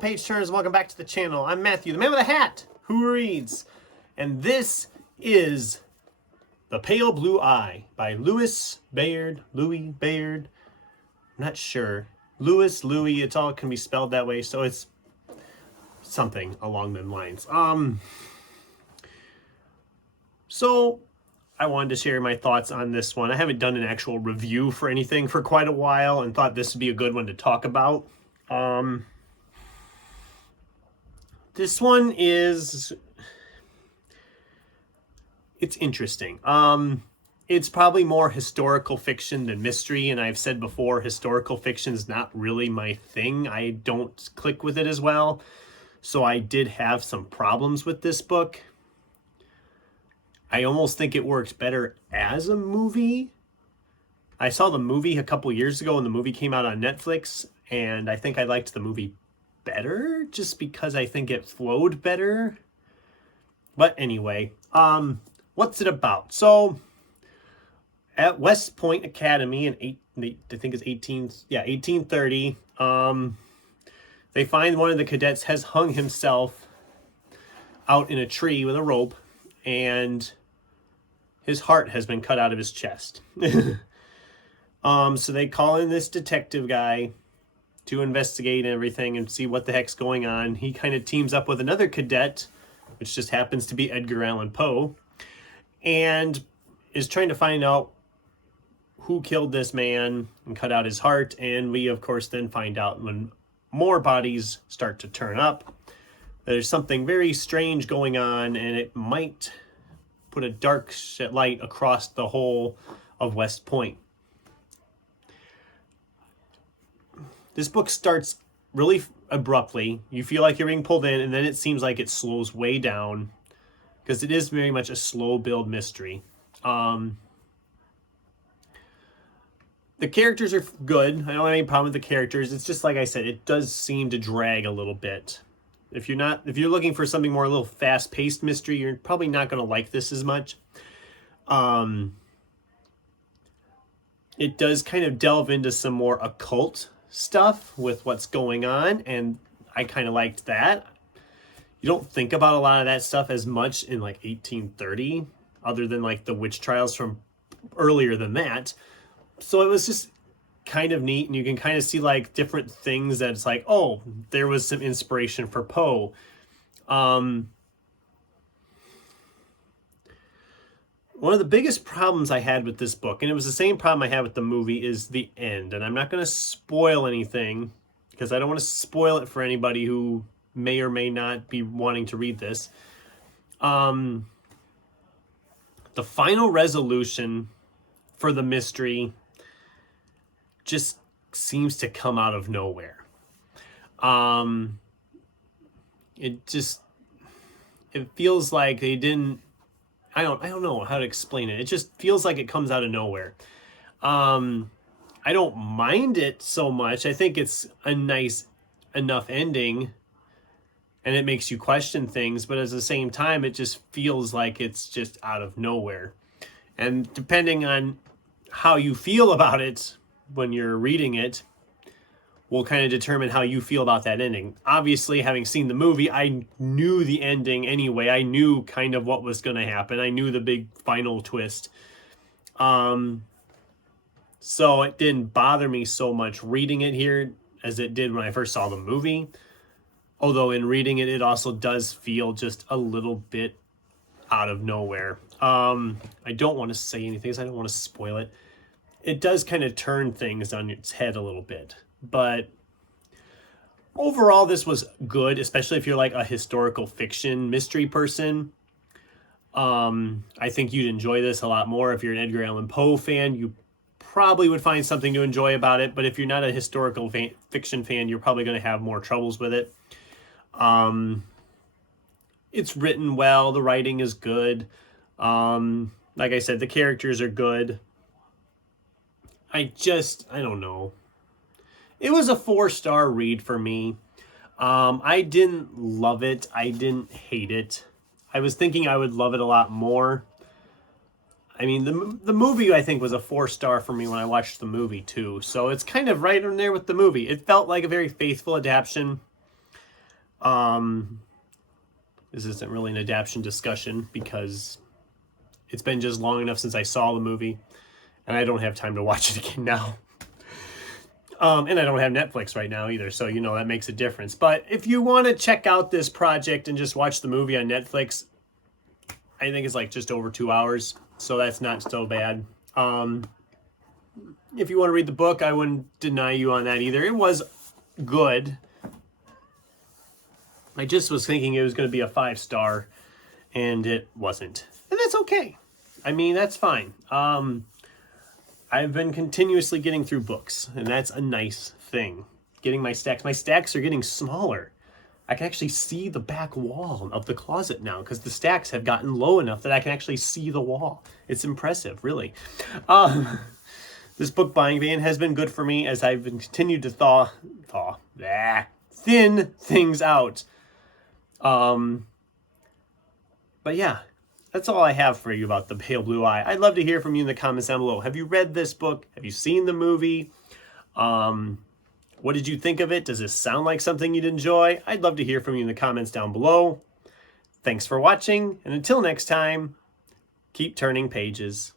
page turners, welcome back to the channel. I'm Matthew, the man with the hat, who reads. And this is The Pale Blue Eye by Louis Bayard. I'm not sure. Louis, it's all can be spelled that way, so it's something along them lines. So I wanted to share my thoughts on this one. I haven't done an actual review for anything for quite a while and thought this would be a good one to talk about. This one is, it's interesting. It's probably more historical fiction than mystery, and I've said before, historical fiction is not really my thing. I don't click with it as well, so I did have some problems with this book. I almost think it works better as a movie. I saw the movie a couple years ago, and the movie came out on Netflix, and I think I liked the movie better just because I think it flowed better. But anyway, what's it about? So at West Point Academy in 1830, they find one of the cadets has hung himself out in a tree with a rope, and his heart has been cut out of his chest. So they call in this detective guy to investigate everything and see what the heck's going on. He kind of teams up with another cadet, which just happens to be Edgar Allan Poe, and is trying to find out who killed this man and cut out his heart. And we, of course, then find out when more bodies start to turn up, there's something very strange going on, and it might put a dark light across the whole of West Point. This book starts really abruptly. You feel like you're being pulled in, and then it seems like it slows way down because it is very much a slow build mystery. The characters are good. I don't have any problem with the characters. It's just like I said, it does seem to drag a little bit. If you're looking for something more a little fast-paced mystery, you're probably not going to like this as much. It does kind of delve into some more occult stuff with what's going on, and I kind of liked that. You don't think about a lot of that stuff as much in like 1830, other than like the witch trials from earlier than that. So it was just kind of neat, and you can kind of see like different things that it's like, oh, there was some inspiration for Poe. One of the biggest problems I had with this book, and it was the same problem I had with the movie, is the end. And I'm not going to spoil anything because I don't want to spoil it for anybody who may or may not be wanting to read this. The final resolution for the mystery just seems to come out of nowhere. It feels like they didn't, I don't know how to explain it. It just feels like it comes out of nowhere. I don't mind it so much. I think it's a nice enough ending, and it makes you question things, but at the same time, it just feels like it's just out of nowhere. And depending on how you feel about it when you're reading it will kind of determine how you feel about that ending. Obviously, having seen the movie, I knew the ending anyway. I knew kind of what was going to happen. I knew the big final twist. So it didn't bother me so much reading it here as it did when I first saw the movie. Although in reading it, it also does feel just a little bit out of nowhere. I don't want to say anything because I don't want to spoil it. It does kind of turn things on its head a little bit. But overall, this was good, especially if you're like a historical fiction mystery person. I think you'd enjoy this a lot more. If you're an Edgar Allan Poe fan, you probably would find something to enjoy about it. But if you're not a historical fiction fan, you're probably going to have more troubles with it. It's written well. The writing is good. Like I said, the characters are good. I don't know. It was a 4-star read for me. I didn't love it. I didn't hate it. I was thinking I would love it a lot more. I mean, the movie, I think, was a 4-star for me when I watched the movie, too. So it's kind of right in there with the movie. It felt like a very faithful adaptation. This isn't really an adaptation discussion because it's been just long enough since I saw the movie, and I don't have time to watch it again now. And I don't have Netflix right now either, so you know that makes a difference. But if you want to check out this project and just watch the movie on Netflix, I think it's like just over 2 hours, so that's not so bad. If you want to read the book, I wouldn't deny you on that either. It was good. I just was thinking it was going to be a 5-star, and it wasn't. And that's okay. I mean, that's fine. I've been continuously getting through books, and that's a nice thing. Getting my stacks. My stacks are getting smaller. I can actually see the back wall of the closet now because the stacks have gotten low enough that I can actually see the wall. It's impressive, really. This book buying van has been good for me as I've continued to thin things out. But yeah, that's all I have for you about The Pale Blue Eye. I'd love to hear from you in the comments down below. Have you read this book? Have you seen the movie? What did you think of it? Does this sound like something you'd enjoy? I'd love to hear from you in the comments down below. Thanks for watching, and until next time, keep turning pages.